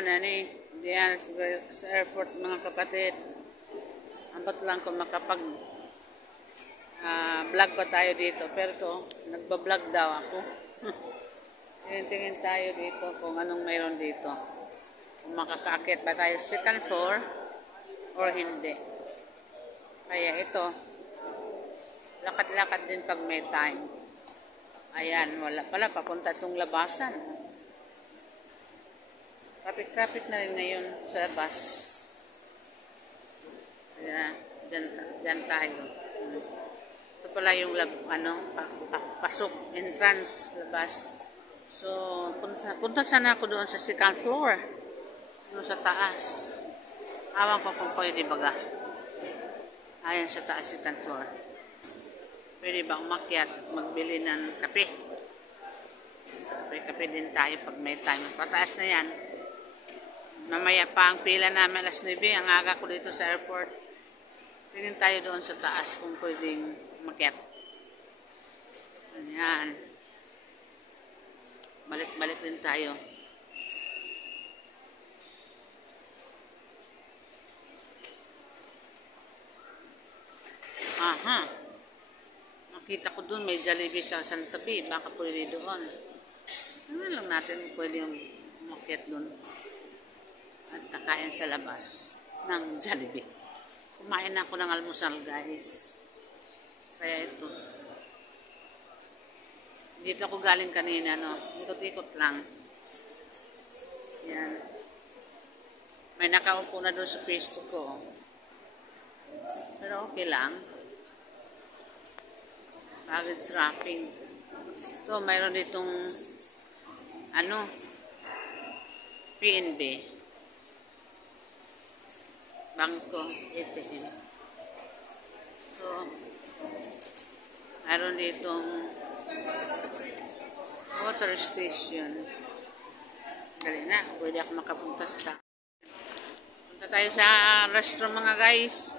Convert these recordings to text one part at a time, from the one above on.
Nani, diyan sa airport mga kapatid. Ambat lang kung makapag vlog pa tayo dito. Pero to, nagba-vlog daw ako. Tingin-tingin tayo dito kung anong mayroon dito. Kung makakaakit ba tayo second floor or hindi. Kaya ito, lakad-lakad din pag may time. Ayan, wala pala, papunta itong labasan. Traffic na rin ngayon sa bus. Kaya, dyan tayo. Ito pala yung pasok, entrance, labas. So, punta sana ako doon sa second floor. Doon sa taas. Awan ko kung pwede baga. Ayan sa taas, second floor. Pwede ba umakyat, magbili ng kape? Kape din tayo pag may time. Pataas na yan. Mamaya pa ang pila namin alas 9. Ang aga ko dito sa airport. Tingin tayo doon sa taas kung pwedeng umakyat. Ayan. Balik-balik din tayo. Aha. Nakita ko doon may Jollibee sa tabi. Baka pwede doon. Ano lang natin pwede yung umakyat doon. At kakain sa labas ng Jollibee. Kumain na ako ng almusal, guys. Kaya ito. Dito ako galing kanina, no? Ikot-ikot lang. Yan. May nakaupo na doon sa pwesto ko. Pero okay lang. Baggage wrapping. So, mayroon ditong PNB. Bangko, ATM. So, mayroon ditong water station. Dali na, pwede ako makapunta sa punta tayo sa restroom mga guys.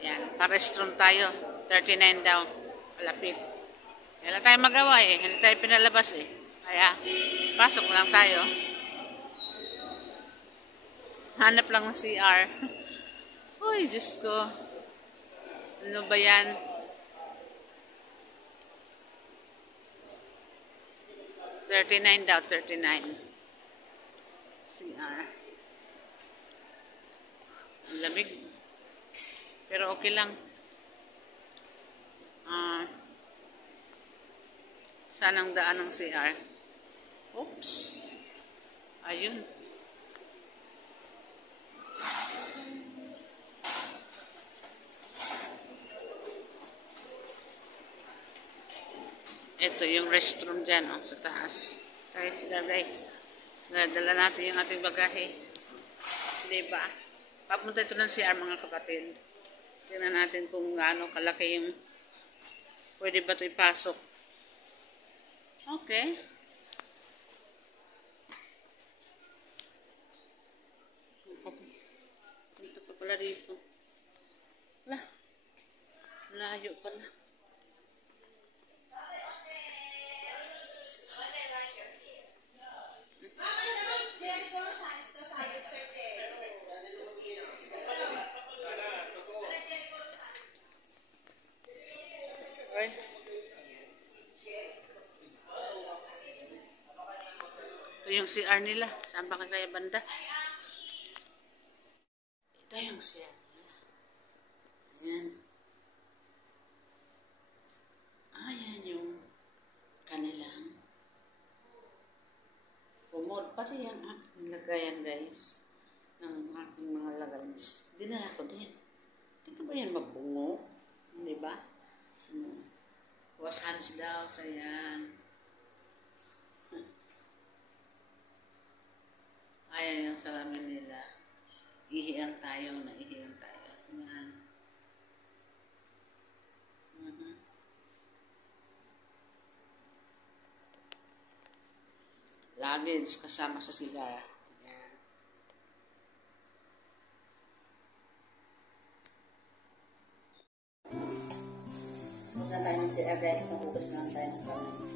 Ayan, pa-restroom tayo. 39 daw. Malapit. Wala tayo magawa eh. Hindi tayo pinalabas eh. Kaya, pasok lang tayo. Hanap lang ng CR. Uy, Diyos ko. Ano ba yan? $39 daw, 39. CR. Ang lamig. Pero okay lang. Saan ang daan ng CR? Oops. Ayun. Ito yung restroom dyan, sa taas. Guys. Dala natin yung ating bagahe. Diba? Papunta ito ng CR mga kapatid. Tingnan natin kung gaano kalaki yung pwede ba ito ipasok. Okay. Dito pa pala dito. Layo pala. Ito yung CR nila. Saan ba kaya banda? Ito yung CR nila. Ayan. Ayan yung kanilang kumod. Pati yung aking lagayan guys. Ng aking mga lagayan. Dinala ko din. Hindi ko ba yan mabungo? Diba? Wash hands daw sa yan. Ayan yung salamin nila. Ihiang tayo. Ayan. Luggage kasama sa cigar. Ayan. Punta tayo ng CR guys. Mabukas naman tayo ng salamin.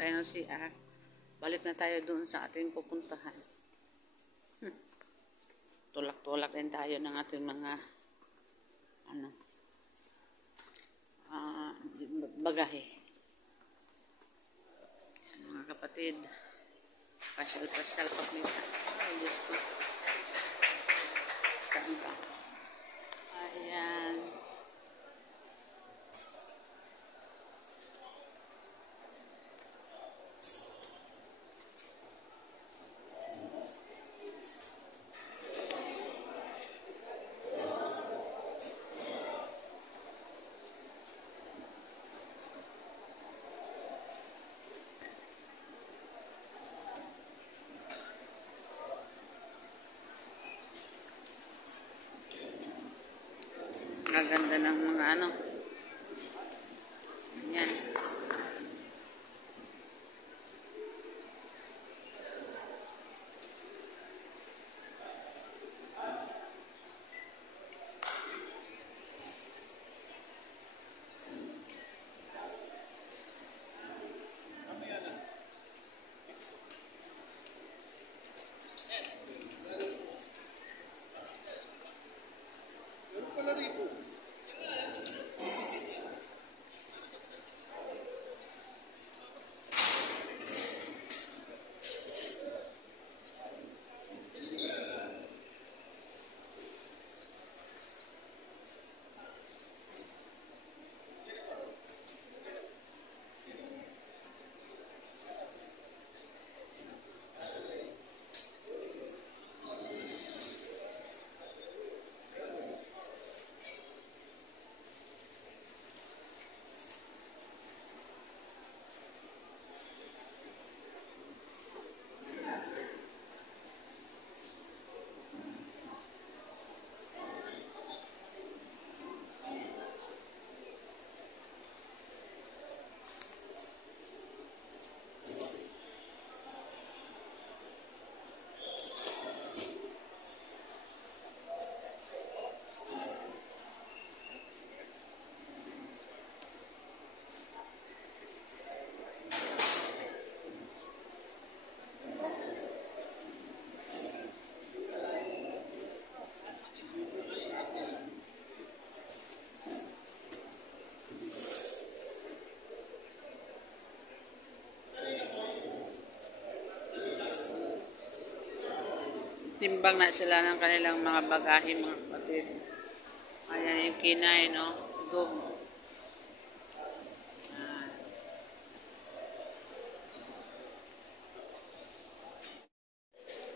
tayo ng CR. Balik na tayo doon sa ating pupuntahan. Tulak-tulak din tayo ng ating mga bagahe. Mga kapatid, pasyal-pasyal pagmita. Ay, Diyos ko. Saan ka? Ayan. Maganda ng mga yan. Timbang na sila ng kanilang mga bagahe, mga kapatid. Ayan yung kinay, no? Gog.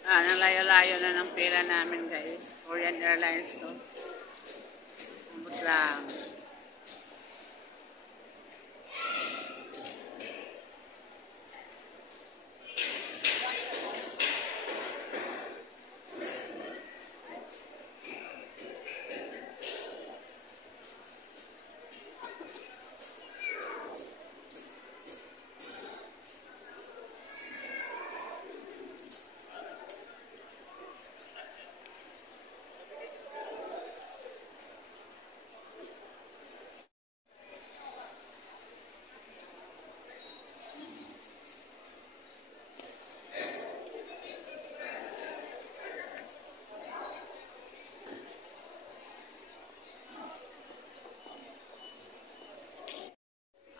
Nang layo-layo na ng pera namin, guys. Korean Airlines to. Umot lang.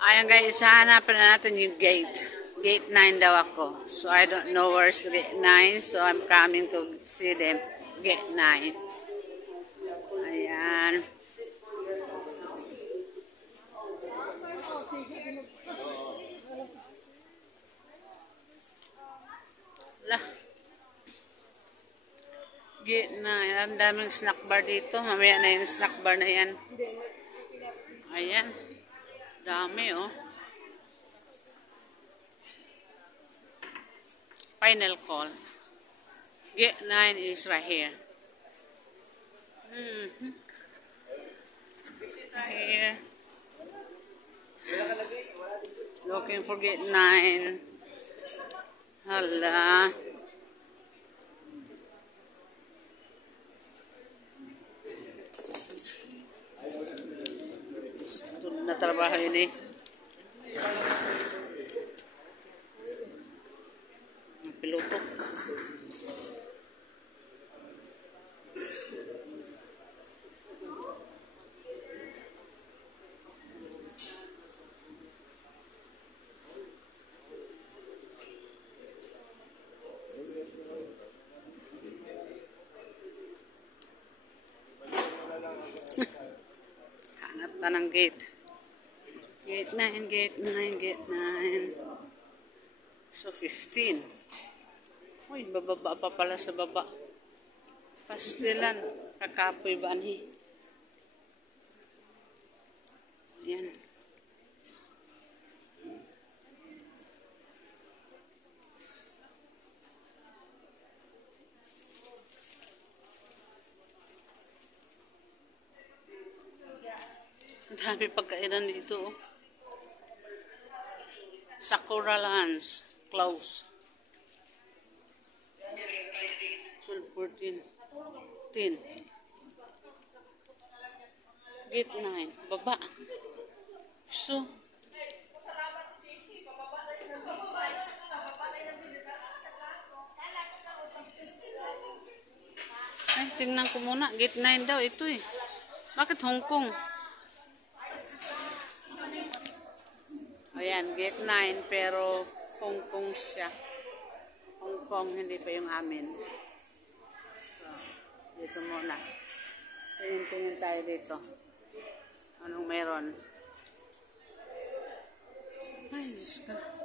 Ayan guys, hanapin na natin yung gate. Gate 9 daw ako. So I don't know where's the gate 9. So I'm coming to see them. Gate 9. Ayan. Lah. Gate 9. Ang daming snack bar dito. Mamaya na yung snack bar na yan. Ayan. Dami, oh. Final call. Gate 9 is right here. Here. Looking for gate 9. Hala. Na trabaho yun eh. piloto. Hanap ta ng gate. Gate 9, gate 9, gate 9. So, 15. Uy, bababa pa pala sa baba. Pastilan. Kakapoy ba ni? Yan. Ang dami pagkainan dito. Sakura Lands. Close. 12, 14, 10. Gate 9. Baba. So, ay, tingnan ko muna. Gate 9 daw. Ito eh. Bakit Hong Kong? Ayan, gate 9 pero Hong Kong siya. Hong Kong, hindi pa yung amin. So, dito muna. Tingin-tingin tayo dito. Anong meron? Ay, Diyos ka.